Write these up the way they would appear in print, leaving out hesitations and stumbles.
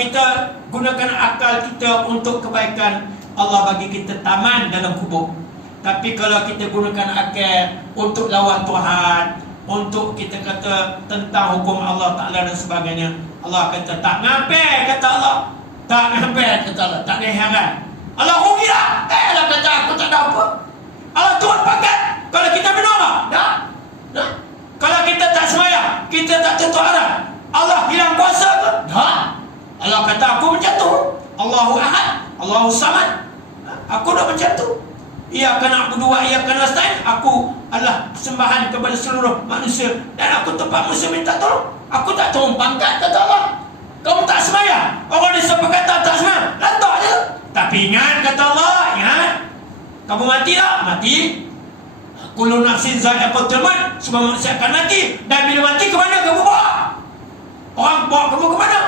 kita gunakan akal kita untuk kebaikan, Allah bagi kita taman dalam kubur. Tapi kalau kita gunakan akal untuk lawan Tuhan, untuk kita kata tentang hukum Allah Ta'ala dan sebagainya, Allah kata tak ngapai, kata Allah. Tak ngapai, kata Allah. Tak ada heran. Allah rugilah. Allah kata aku tak ada apa. Allah turun pangkat kalau kita menolak. Dah. Kalau kita tak sembahyang, kita tak tutup aurat, Allah hilang kuasa ke? Dah. Allah kata aku macam tu. Allahu Ahad, Allahu Samad. Aku dah macam tu. Ia akan aku dua, ia akan nasta'in. Aku adalah sembahan kepada seluruh manusia dan aku tempat manusia minta tolong. Aku tak turun pangkat, kata Allah. Kamu tak sembahyang, orang di sebelah kata tak sembahyang, lantak je. Tapi ingat, kata Allah, ingat, kamu mati tak? Mati. Kullu nafsin za'iqatul maut, semua manusia akan mati. Dan bila mati, ke mana kamu bawa? Orang bawa kamu ke mana?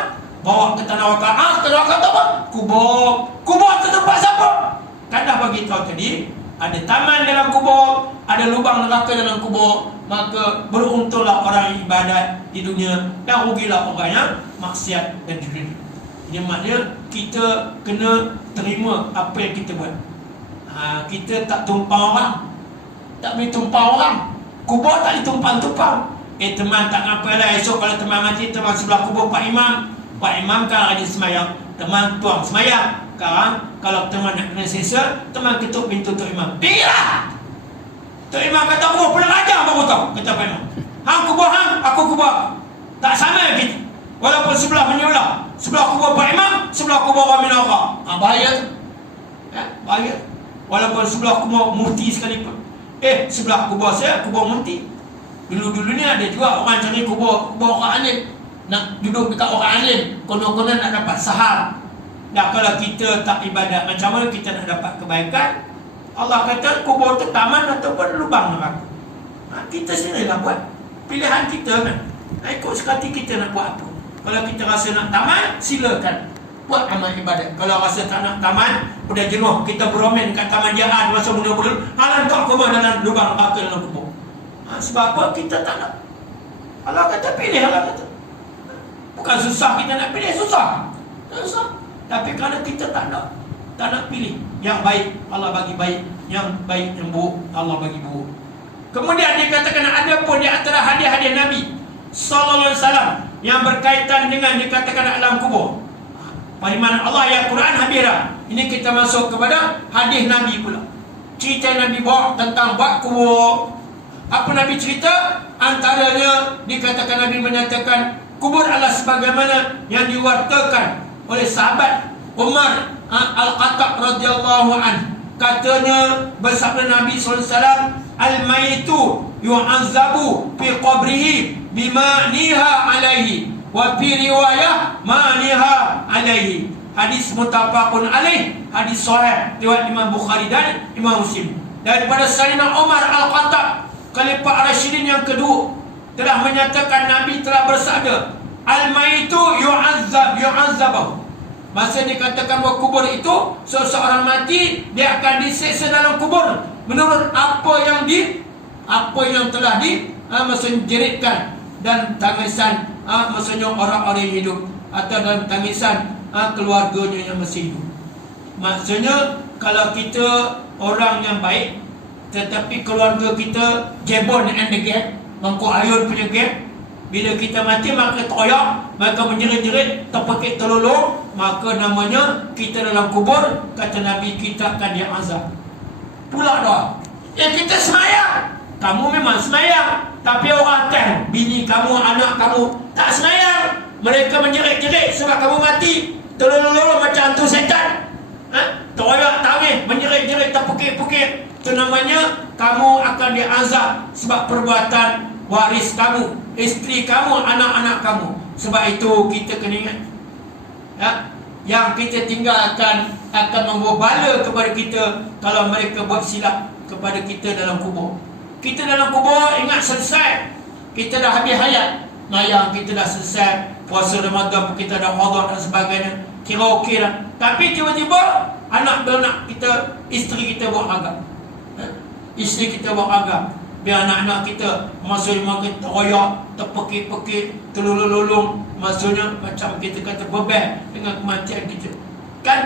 Bawa ke tanah wakaf. Tanah wakaf apa? Kubur. Kubur ke tempat siapa? Kan dah bagi tahu tadi, ada taman dalam kubur, ada lubang neraka dalam kubur. Maka beruntunglah orang ibadat di dunia dan rugilah orang yang maksiat dan dunia. Ini maknanya kita kena terima apa yang kita buat. Kita tak tumpang orang, tak boleh tumpang orang. Kubur tak boleh tumpang-tumpang. Teman tak apalah, esok kalau teman mati, teman sebelah kubur Pak Imam kalau ada semayang, teman tuang semayang. Sekarang kalau teman nak kena sesa, teman ketuk pintu Tok Imam. Pergilah. Tok Imam kata, oh pernah ajar baru tahu, kata Pak Imam. Hang kubur hang, aku kubur. Tak sama kita. Walaupun sebelah menyulah, sebelah kubur Pak Imam, sebelah kubur orang minara. Bahaya tu. Bahaya. Walaupun sebelah kubur mufti sekalipun. Sebelah kubur saya, kubur mufti. Dulu-dulu ni ada juga orang cari kubur orang alim. Nak duduk dekat orang alim, konon-konon nak dapat saham. Dah kalau kita tak ibadat, macam mana kita nak dapat kebaikan? Allah kata kubur tu taman ataupun lubang neraka. Kita sendirilah buat. Pilihan kita kan. Ikut sekati kita nak buat apa. Kalau kita rasa nak taman, silakan buat amal ibadat. Kalau rasa tak nak taman, udah jenuh, kita beromen kat taman jahat masa muda-muda, lantak kubur dalam lubang neraka dalam kubur. Sebab apa? Kita tak nak. Allah kata pilih, Allah kata. Bukan susah kita nak pilih, susah. Tak susah. Tapi kerana kita tak nak pilih. Yang baik Allah bagi baik, yang baik yang buruk Allah bagi buruk. Kemudian dikatakan ada pun di antara hadiah-hadiah Nabi sallallahu alaihi wasallam yang berkaitan dengan dikatakan alam kubur. Firman Allah yang Quran habirah. Ini kita masuk kepada hadis Nabi pula. Cerita Nabi bawa tentang buat kubur. Apa Nabi cerita? Antaranya dikatakan Nabi menyatakan kubur adalah sebagaimana yang diwartakan oleh sahabat Umar Al-Khattab radhiyallahu anhu. Katanya bersabda Nabi SAW, al-mayitu yu'azzabu fi qabrihi bima niha alaihi wa fi riwayah ma niha alaihi. Hadis muttafaqun alaih, hadis sahih riwayat Imam Bukhari dan Imam Muslim. Daripada Sayyidina Umar Al-Khattab, Khalifah Rasyidin yang kedua, telah menyatakan Nabi telah bersabda, al-mayitu yu'azzabahu. Masa dikatakan bahawa kubur itu, seseorang mati, dia akan diseksa dalam kubur menurut apa yang telah maksudnya jeritkan dan tangisan maksudnya orang-orang yang hidup, atau dalam tangisan keluarganya yang masih hidup. Maksudnya kalau kita orang yang baik, tetapi keluarga kita jebon and the gap, mangkuk ayun punya gap, bila kita mati maka toyak, maka menjerit-jerit, terpekik terlolong, maka namanya kita dalam kubur, kata Nabi, kita akan diazab. Pula dah, kita semayang, kamu memang semayang, tapi orang atas, bini kamu, anak kamu tak semayang, mereka menjerit-jerit sebab kamu mati, terlolong macam hantu setan, toyak tangis, menjerit-jerit, terpekik-pekik. Itu namanya kamu akan diazab sebab perbuatan waris kamu, isteri kamu, anak-anak kamu. Sebab itu kita kena ingat, yang kita tinggalkan akan membawa bala kepada kita kalau mereka buat silap kepada kita dalam kubur. Kita dalam kubur, ingat selesai, kita dah habis hayat, mayang kita dah selesai, puasa Ramadan kita dah qada dan sebagainya, kira okey dah. Tapi tiba-tiba anak beranak kita, isteri kita buat agak, isteri kita buat agak, biar anak-anak kita maksudnya makin teroyak, terpekik-pekik, terlulung-lulung, maksudnya macam kita kata beban dengan kematian kita. Kan